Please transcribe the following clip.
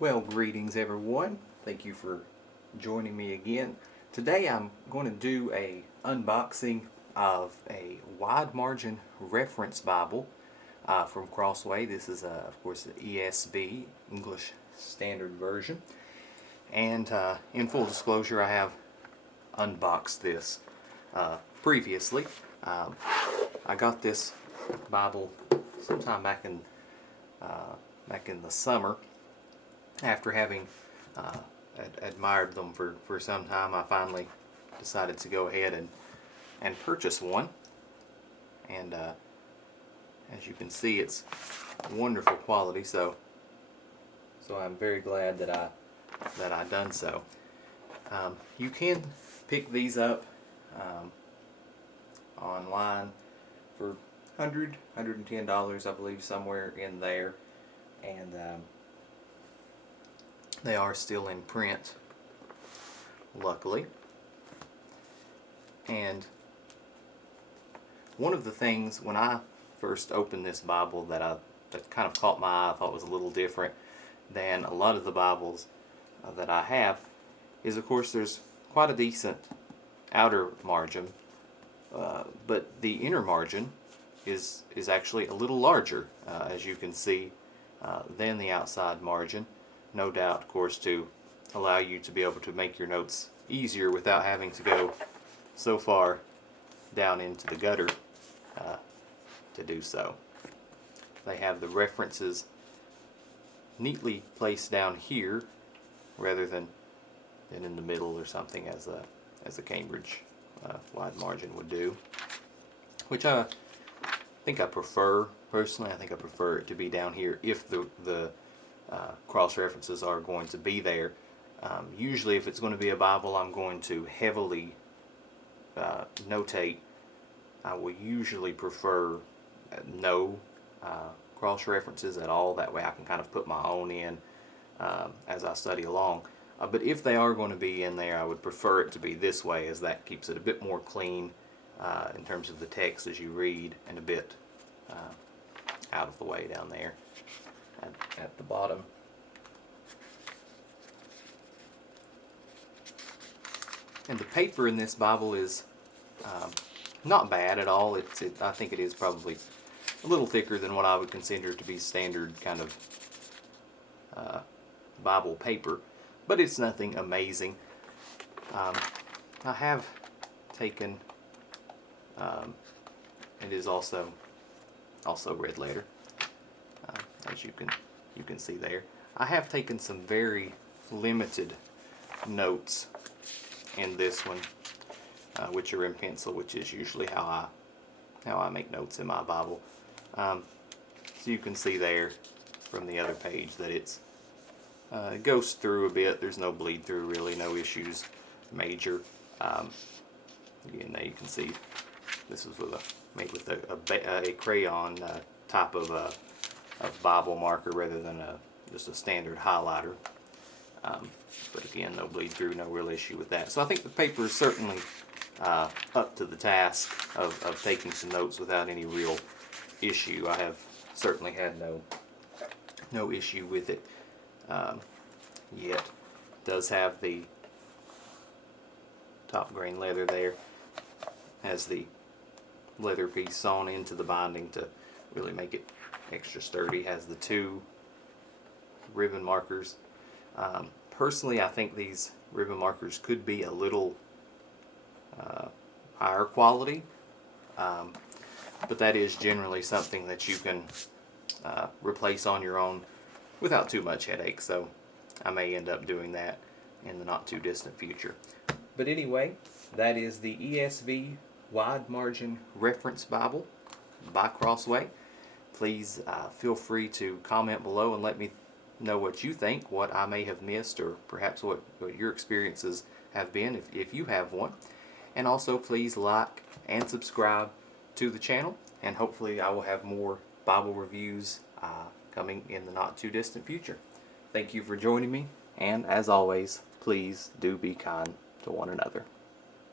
Well, greetings everyone. Thank you for joining me again. Today I'm going to do a unboxing of a wide margin reference Bible from Crossway. This is of course the ESV, English Standard Version. And in full disclosure, I have unboxed this previously. I got this Bible sometime back in the summer. After having admired them for some time, I finally decided to go ahead and purchase one. And as you can see, it's wonderful quality. So I'm very glad that I done so. You can pick these up online for $110, I believe, somewhere in there, and they are still in print, luckily. And one of the things when I first opened this Bible that kind of caught my eye, I thought was a little different than a lot of the Bibles that I have, is of course there's quite a decent outer margin, but the inner margin is actually a little larger, as you can see, than the outside margin. No doubt, of course, to allow you to be able to make your notes easier without having to go so far down into the gutter to do so. They have the references neatly placed down here rather than in the middle or something, as a Cambridge wide margin would do, which I think I prefer. Personally, I think I prefer it to be down here if the cross references are going to be there. Usually if it's going to be a Bible I'm going to heavily notate, I will usually prefer no cross references at all. That way I can kind of put my own in as I study along. But if they are going to be in there, I would prefer it to be this way, as that keeps it a bit more clean in terms of the text as you read, and a bit out of the way down there at the bottom. And the paper in this Bible is not bad at all. I think it is probably a little thicker than what I would consider to be standard kind of Bible paper, but it's nothing amazing. I have taken, it is also red letter, as you can see there. I have taken some very limited notes in this one, which are in pencil, which is usually how I make notes in my Bible. So you can see there from the other page that it goes through a bit. There's no bleed through, really, no issues major. Again, there you can see this was made with a crayon type of Bible marker rather than just a standard highlighter. But again, no bleed through, no real issue with that. So I think the paper is certainly up to the task of taking some notes without any real issue. I have certainly had no issue with it yet. It does have the top grain leather there, has the leather piece sewn into the binding to really make it extra sturdy. Has the two ribbon markers. Personally, I think these ribbon markers could be a little higher quality, but that is generally something that you can replace on your own without too much headache, so I may end up doing that in the not too distant future. But anyway, that is the ESV Wide Margin Reference Bible by Crossway. Please feel free to comment below and let me know what you think, what I may have missed, or perhaps what your experiences have been if you have one. And also please like and subscribe to the channel, and hopefully I will have more Bible reviews coming in the not too distant future. Thank you for joining me, and as always, please do be kind to one another.